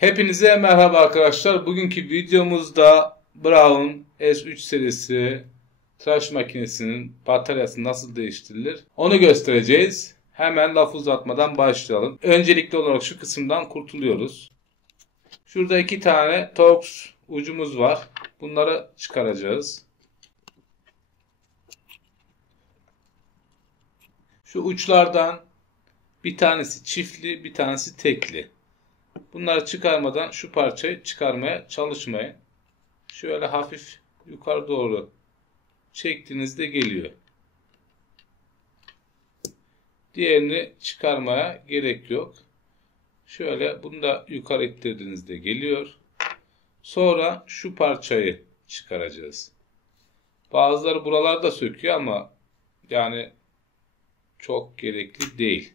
Hepinize merhaba arkadaşlar. Bugünkü videomuzda Braun S3 serisi tıraş makinesinin bataryası nasıl değiştirilir onu göstereceğiz. Hemen laf uzatmadan başlayalım. Öncelikli olarak şu kısımdan kurtuluyoruz. Şurada iki tane Torx ucumuz var. Bunları çıkaracağız. Şu uçlardan bir tanesi çiftli, bir tanesi tekli. Bunları çıkarmadan şu parçayı çıkarmaya çalışmayın. Şöyle hafif yukarı doğru çektiğinizde geliyor. Diğerini çıkarmaya gerek yok. Şöyle bunu da yukarı ittirdiğinizde geliyor. Sonra şu parçayı çıkaracağız. Bazıları buralarda söküyor ama yani çok gerekli değil.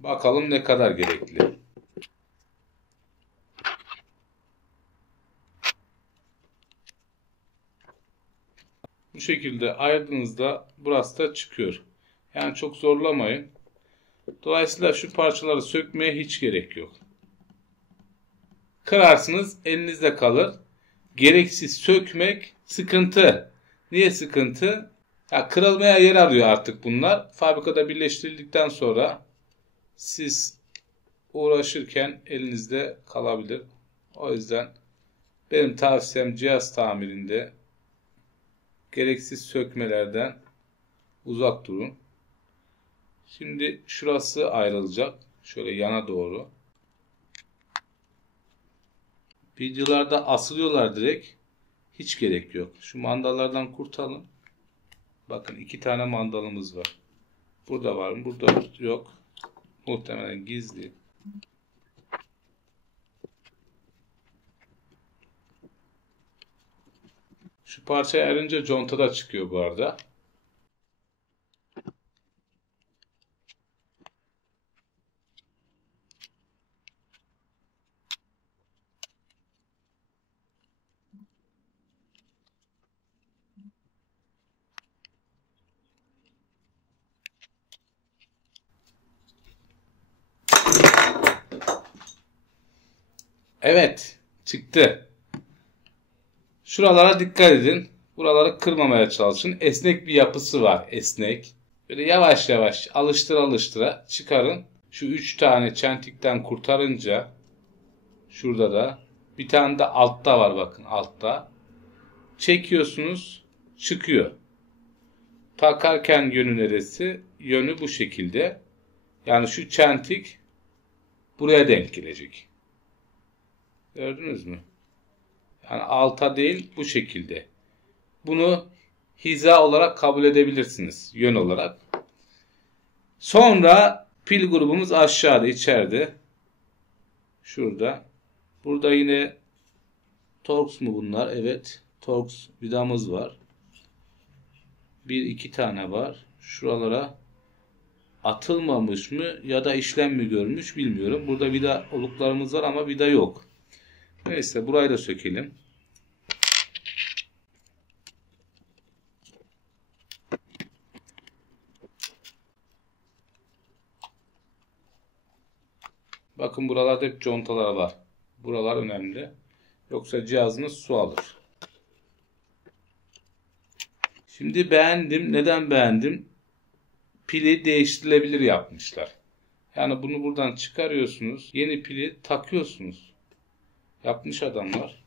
Bakalım ne kadar gerekli. Bu şekilde ayırdığınızda burası da çıkıyor. Yani çok zorlamayın. Dolayısıyla şu parçaları sökmeye hiç gerek yok. Kırarsınız, elinizde kalır. Gereksiz sökmek sıkıntı. Niye sıkıntı? Ya kırılmaya yer arıyor artık bunlar. Fabrikada birleştirildikten sonra siz uğraşırken elinizde kalabilir. O yüzden benim tavsiyem cihaz tamirinde gereksiz sökmelerden uzak durun. Şimdi şurası ayrılacak. Şöyle yana doğru. Videolarda asılıyorlar direkt. Hiç gerek yok. Şu mandallardan kurtalım. Bakın iki tane mandalımız var. Burada var mı? Burada yok. Muhtemelen gizli. Şu parçayı ayrınca conta da çıkıyor bu arada. Evet, çıktı. Şuralara dikkat edin. Buraları kırmamaya çalışın. Esnek bir yapısı var. Esnek. Böyle yavaş yavaş alıştıra çıkarın. Şu 3 tane çentikten kurtarınca şurada da bir tane de altta var, bakın altta. Çekiyorsunuz, çıkıyor. Takarken yönü neresi? Yönü bu şekilde. Yani şu çentik buraya denk gelecek. Gördünüz mü? Yani alta değil, bu şekilde. Bunu hiza olarak kabul edebilirsiniz. Yön olarak. Sonra pil grubumuz aşağıda, içeride. Şurada. Burada yine Torx mu bunlar? Evet. Torx vidamız var. Bir iki tane var. Şuralara atılmamış mı ya da işlem mi görmüş bilmiyorum. Burada vida oluklarımız var ama vida yok. Neyse burayı da sökelim. Bakın buralarda hep contalar var. Buralar önemli. Yoksa cihazınız su alır. Şimdi beğendim. Neden beğendim? Pili değiştirilebilir yapmışlar. Yani bunu buradan çıkarıyorsunuz. Yeni pili takıyorsunuz. Yapmış adamlar.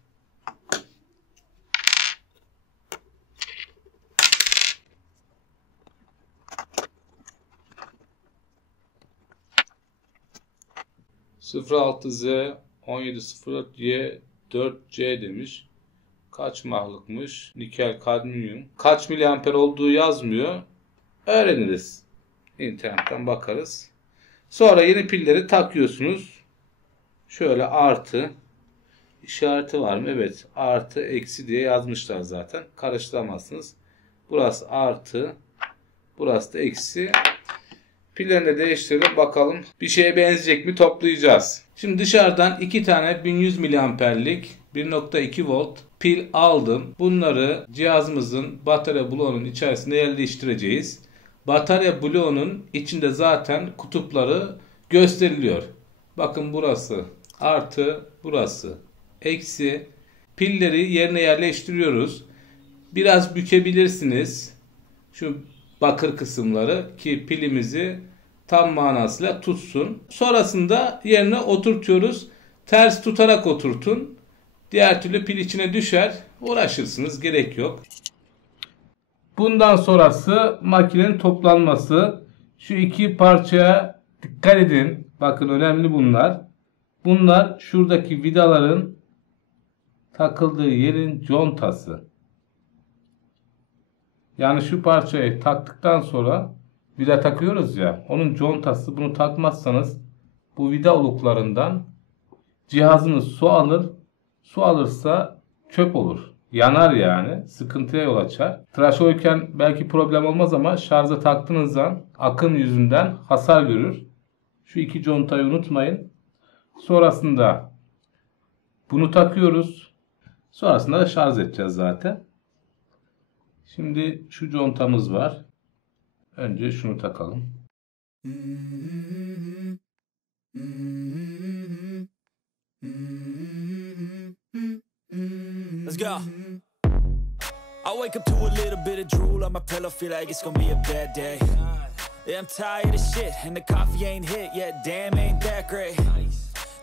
(06Z 1704Y 4C demiş. Kaç mahlıkmış? Nikel, kadmiyum. Kaç miliamper olduğu yazmıyor. Öğreniriz. İnternetten bakarız. Sonra yeni pilleri takıyorsunuz. Şöyle artı işareti var mı? Evet. Artı eksi diye yazmışlar zaten. Karıştıramazsınız. Burası artı. Burası da eksi. Pillerini de değiştirelim. Bakalım bir şeye benzeyecek mi, toplayacağız. Şimdi dışarıdan iki tane 1100 miliamperlik 1.2 volt pil aldım. Bunları cihazımızın batarya bloğunun içerisinde yerleştireceğiz. Batarya bloğunun içinde zaten kutupları gösteriliyor. Bakın burası artı, burası eksi. Pilleri yerine yerleştiriyoruz. Biraz bükebilirsiniz şu bakır kısımları ki pilimizi tam manasıyla tutsun. Sonrasında yerine oturtuyoruz. Ters tutarak oturtun. Diğer türlü pil içine düşer. Uğraşırsınız. Gerek yok. Bundan sonrası makinenin toplanması. Şu iki parçaya dikkat edin. Bakın önemli bunlar. Bunlar şuradaki vidaların takıldığı yerin contası. Yani şu parçayı taktıktan sonra vida takıyoruz ya. Onun contası. Bunu takmazsanız bu vida oluklarından cihazınız su alır. Su alırsa çöp olur. Yanar yani. Sıkıntıya yol açar. Tıraş olurken belki problem olmaz ama şarja taktığınız zaman akım yüzünden hasar görür. Şu iki contayı unutmayın. Sonrasında bunu takıyoruz. Sonrasında da şarj edeceğiz zaten. Şimdi şu contamız var. Önce şunu takalım. Let's go. I wake up to a little bit of drool on my pillow, feel like it's gonna be a bad day. Yeah, I'm tired of shit, and the coffee ain't hit yet, damn, ain't that great.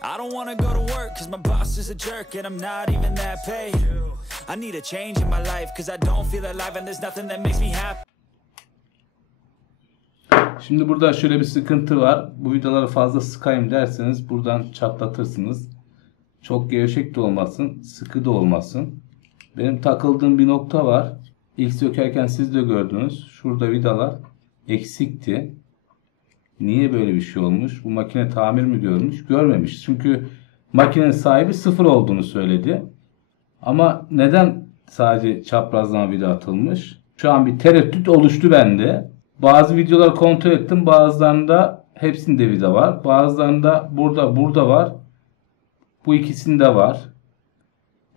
I don't wanna go to work, cause my boss is a jerk, and I'm not even that paid. I need a change in my life, cause I don't feel alive, and there's nothing that makes me happy. Şimdi burada şöyle bir sıkıntı var. Bu vidaları fazla sıkayım derseniz buradan çatlatırsınız. Çok gevşek de olmasın, sıkı da olmasın. Benim takıldığım bir nokta var. İlk sökerken siz de gördünüz. Şurada vidalar eksikti. Niye böyle bir şey olmuş? Bu makine tamir mi görmüş? Görmemiş. Çünkü makinenin sahibi sıfır olduğunu söyledi. Ama neden sadece çaprazdan vida atılmış? Şu an bir tereddüt oluştu bende. Bazı videoları kontrol ettim. Bazılarında hepsinde vida var. Bazılarında burada var. Bu ikisinde var.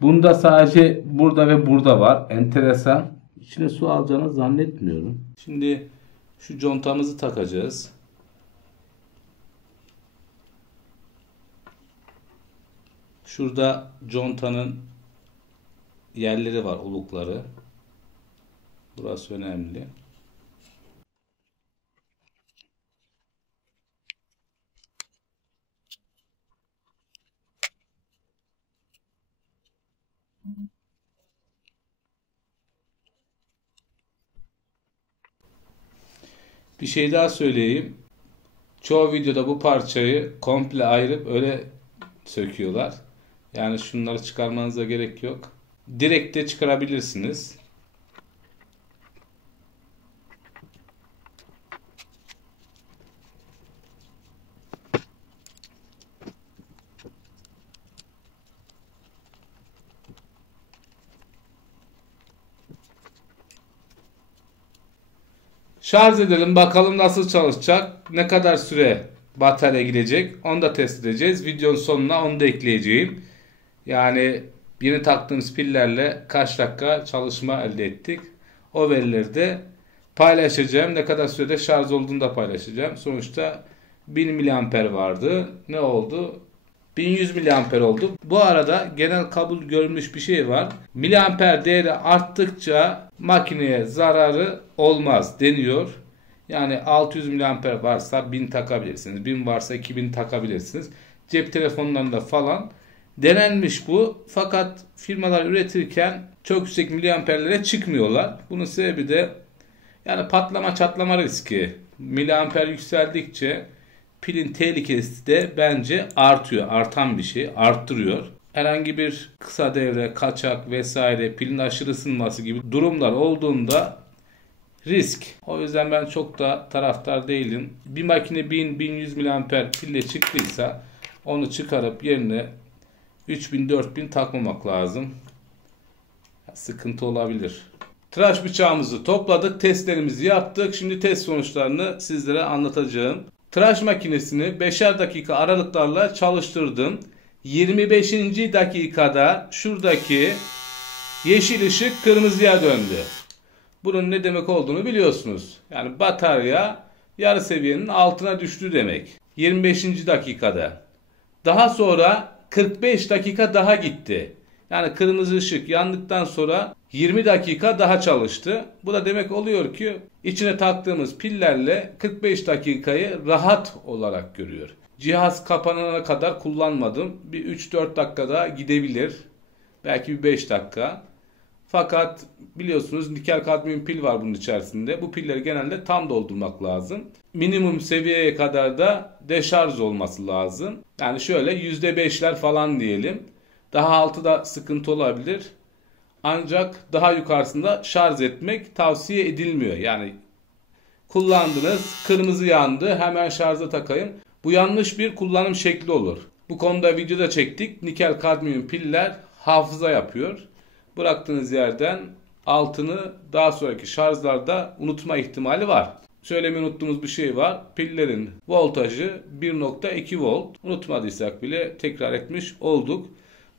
Bunda sadece burada ve burada var. Enteresan. İçine su alacağını zannetmiyorum. Şimdi şu contamızı takacağız. Şurada contanın yerleri var, olukları. Burası önemli. Bir şey daha söyleyeyim. Çoğu videoda bu parçayı komple ayırıp öyle söküyorlar. Yani şunları çıkarmanıza gerek yok. Direkt de çıkarabilirsiniz. Şarj edelim bakalım nasıl çalışacak. Ne kadar süre batarya gidecek. Onu da test edeceğiz. Videonun sonuna onu da ekleyeceğim. Yani yeni taktığımız pillerle kaç dakika çalışma elde ettik. O verileri de paylaşacağım. Ne kadar sürede şarj olduğunu da paylaşacağım. Sonuçta 1000 mAh vardı. Ne oldu? 1100 mAh oldu. Bu arada genel kabul görülmüş bir şey var. Miliamper değeri arttıkça makineye zararı olmaz deniyor. Yani 600 mAh varsa 1000 takabilirsiniz. 1000 varsa 2000 takabilirsiniz. Cep telefonlarında falan denenmiş bu. Fakat firmalar üretirken çok yüksek miliamperlere çıkmıyorlar. Bunun sebebi de yani patlama çatlama riski. Miliamper yükseldikçe pilin tehlikesi de bence artıyor. Artan bir şey. Arttırıyor. Herhangi bir kısa devre, kaçak vesaire, pilin aşırı ısınması gibi durumlar olduğunda risk. O yüzden ben çok da taraftar değilim. Bir makine 1000-1100 mAh pille çıktıysa onu çıkarıp yerine 3000-4000 takmamak lazım. Sıkıntı olabilir. Tıraş bıçağımızı topladık. Testlerimizi yaptık. Şimdi test sonuçlarını sizlere anlatacağım. Tıraş makinesini 5'er dakika aralıklarla çalıştırdım. 25. dakikada şuradaki yeşil ışık kırmızıya döndü. Bunun ne demek olduğunu biliyorsunuz. Yani batarya yarı seviyenin altına düştü demek. 25. dakikada. Daha sonra 45 dakika daha gitti. Yani kırmızı ışık yandıktan sonra 20 dakika daha çalıştı. Bu da demek oluyor ki içine taktığımız pillerle 45 dakikayı rahat olarak görüyor. Cihaz kapanana kadar kullanmadım. Bir 3-4 dakika daha gidebilir. Belki bir 5 dakika. Fakat biliyorsunuz nikel kadmiyum pil var bunun içerisinde. Bu pilleri genelde tam doldurmak lazım. Minimum seviyeye kadar da deşarj olması lazım. Yani şöyle %5'ler falan diyelim. Daha altıda sıkıntı olabilir. Ancak daha yukarısında şarj etmek tavsiye edilmiyor. Yani kullandınız, kırmızı yandı, hemen şarja takayım. Bu yanlış bir kullanım şekli olur. Bu konuda videoda çektik. Nikel kadmiyum piller hafıza yapıyor. Bıraktığınız yerden altını daha sonraki şarjlarda unutma ihtimali var. Söylemeyi unuttuğumuz bir şey var. Pillerin voltajı 1.2 volt. Unutmadıysak bile tekrar etmiş olduk.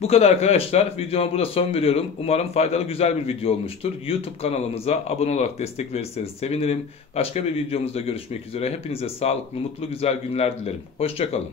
Bu kadar arkadaşlar. Videoma burada son veriyorum. Umarım faydalı güzel bir video olmuştur. YouTube kanalımıza abone olarak destek verirseniz sevinirim. Başka bir videomuzda görüşmek üzere. Hepinize sağlıklı, mutlu, güzel günler dilerim. Hoşça kalın.